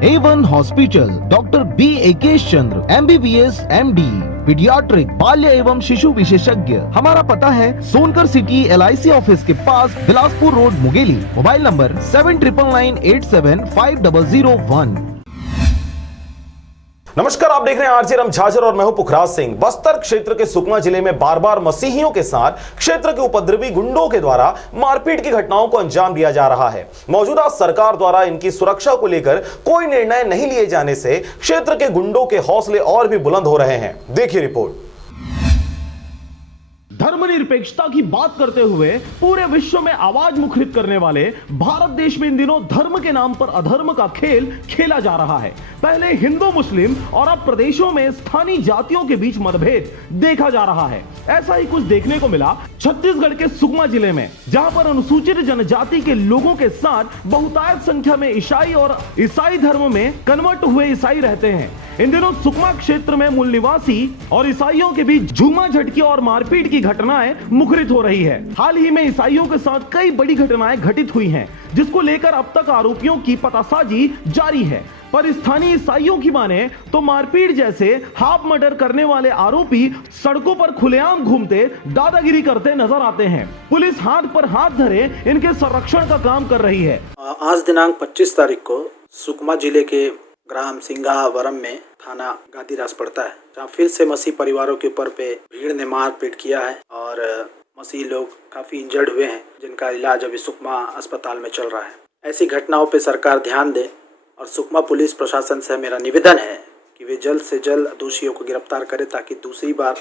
A1 hospital, doctor B.A.K. चंद्र, MBBS MD, paediatric, बाल्य एवं शिशु विशेषज्ञ। हमारा पता है सोनकर सिटी LIC ऑफिस के पास, Bilaspur road, Mungeli. Mobile number 7999875001। नमस्कार, आप देख रहे हैं आरजे रमझाझर और मैं हूं पुखराज सिंह। बस्तर क्षेत्र के सुकमा जिले में बार बार मसीहियों के साथ क्षेत्र के उपद्रवी गुंडों के द्वारा मारपीट की घटनाओं को अंजाम दिया जा रहा है। मौजूदा सरकार द्वारा इनकी सुरक्षा को लेकर कोई निर्णय नहीं लिए जाने से क्षेत्र के गुंडों के हौसले और भी बुलंद हो रहे हैं। देखिए रिपोर्ट। धर्मनिरपेक्षता की बात करते हुए पूरे विश्व में आवाज मुखरित करने वाले भारत देश में इन दिनों धर्म के नाम पर अधर्म का खेल खेला जा रहा है। पहले हिंदू मुस्लिम और अब प्रदेशों में स्थानीय जातियों के बीच मतभेद देखा जा रहा है। ऐसा ही कुछ देखने को मिला छत्तीसगढ़ के सुकमा जिले में, जहां पर अनुसूचित जनजाति के लोगों के साथ बहुतायत संख्या में ईसाई और ईसाई धर्म में कन्वर्ट हुए ईसाई रहते हैं। इन दिनों सुकमा क्षेत्र में मूल निवासी और ईसाइयों के बीच झूमा झटकी और मारपीट की घटनाएं मुखरित हो रही है। हाल ही में ईसाइयों के साथ कई बड़ी घटनाएं घटित हुई हैं, जिसको लेकर अब तक आरोपियों की पतासाजी जारी है। पर स्थानीय ईसाइयों की माने तो मारपीट जैसे हाफ मर्डर करने वाले आरोपी सड़कों पर खुलेआम घूमते दादागिरी करते नजर आते हैं। पुलिस हाथ पर हाथ धरे इनके संरक्षण का काम कर रही है। आज दिनांक 25 तारीख को सुकमा जिले के ग्राम सिंघावरम में थाना गांधीराज पड़ता है, जहाँ फिर से मसीह परिवारों के ऊपर पे भीड़ ने मारपीट किया है और मसीह लोग काफी इंजर्ड हुए हैं, जिनका इलाज अभी सुकमा अस्पताल में चल रहा है। ऐसी घटनाओं पे सरकार ध्यान दे और सुकमा पुलिस प्रशासन से मेरा निवेदन है कि वे जल्द से जल्द दोषियों को गिरफ्तार करे, ताकि दूसरी बार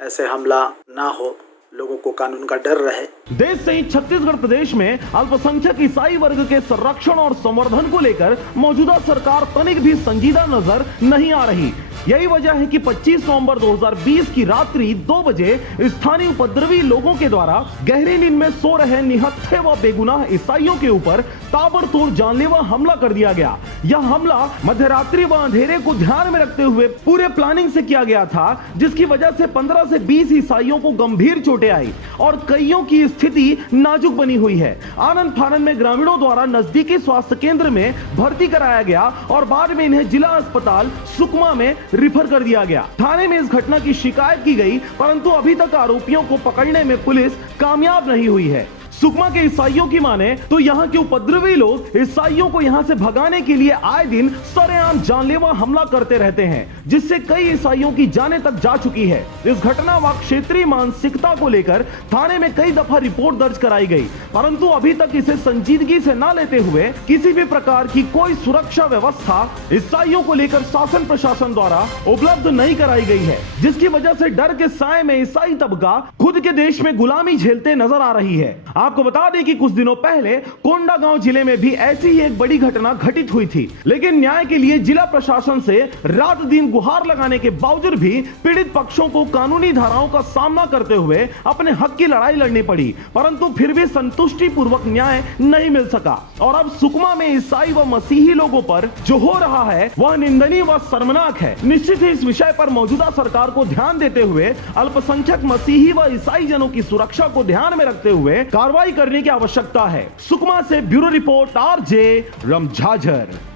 ऐसे हमला ना हो, लोगों को कानून का डर रहे। देश सहित छत्तीसगढ़ प्रदेश में अल्पसंख्यक ईसाई वर्ग के संरक्षण और संवर्धन को लेकर मौजूदा सरकार तनिक भी संजीदा नजर नहीं आ रही। यही वजह है कि 25 नवंबर 2020 की रात्रि 2 बजे स्थानीय उपद्रवी लोगों के द्वारा गहरी नींद में सो रहे निहत्थे व बेगुनाह ईसाइयों के ऊपर ताबड़तोड़ जानलेवा हमला कर दिया गया। यह हमला मध्यरात्रि व अंधेरे को ध्यान में रखते हुए पूरे प्लानिंग से किया गया था, जिसकी वजह से 15 से 20 ईसाइयों को गंभीर चोटें आई और कईयों की स्थिति नाजुक बनी हुई है। आनंद फानंद में ग्रामीणों द्वारा नजदीकी स्वास्थ्य केंद्र में भर्ती कराया गया और बाद में इन्हें जिला अस्पताल सुकमा में रिफर कर दिया गया। थाने में इस घटना की शिकायत की गई, परंतु अभी तक आरोपियों को पकड़ने में पुलिस कामयाब नहीं हुई है। सुकमा के ईसाइयों की माने तो यहाँ के उपद्रवी लोग ईसाइयों को यहाँ से भगाने के लिए आए दिन सरेआम जानलेवा हमला करते रहते हैं, जिससे कई ईसाइयों की जानें तक जा चुकी है। इस घटना व क्षेत्रीय मानसिकता को लेकर थाने में कई दफा रिपोर्ट दर्ज कराई गई, परंतु अभी तक इसे संजीदगी से न लेते हुए किसी भी प्रकार की कोई सुरक्षा व्यवस्था ईसाइयों को लेकर शासन प्रशासन द्वारा उपलब्ध नहीं कराई गई है, जिसकी वजह से डर के साए में ईसाई तबका खुद के देश में गुलामी झेलते नजर आ रही है। आपको बता दें कि कुछ दिनों पहले कोंडागांव जिले में भी ऐसी ही एक बड़ी घटना घटित हुई थी, लेकिन न्याय के लिए जिला प्रशासन से रात दिन गुहार लगाने के बावजूद भी पीड़ित पक्षों को कानूनी धाराओं का सामना करते हुए अपने हक की लड़ाई लड़नी पड़ी, परंतु फिर भी संतुष्टि पूर्वक न्याय नहीं मिल सका। और अब सुकमा में ईसाई व मसीही लोगों पर जो हो रहा है वह निंदनीय व शर्मनाक है। निश्चित ही इस विषय पर मौजूदा सरकार को ध्यान देते हुए अल्पसंख्यक मसीही व ईसाई जनों की सुरक्षा को ध्यान में रखते हुए कार्रवाई करने की आवश्यकता है। सुकमा से ब्यूरो रिपोर्ट आरजे रमझाझर।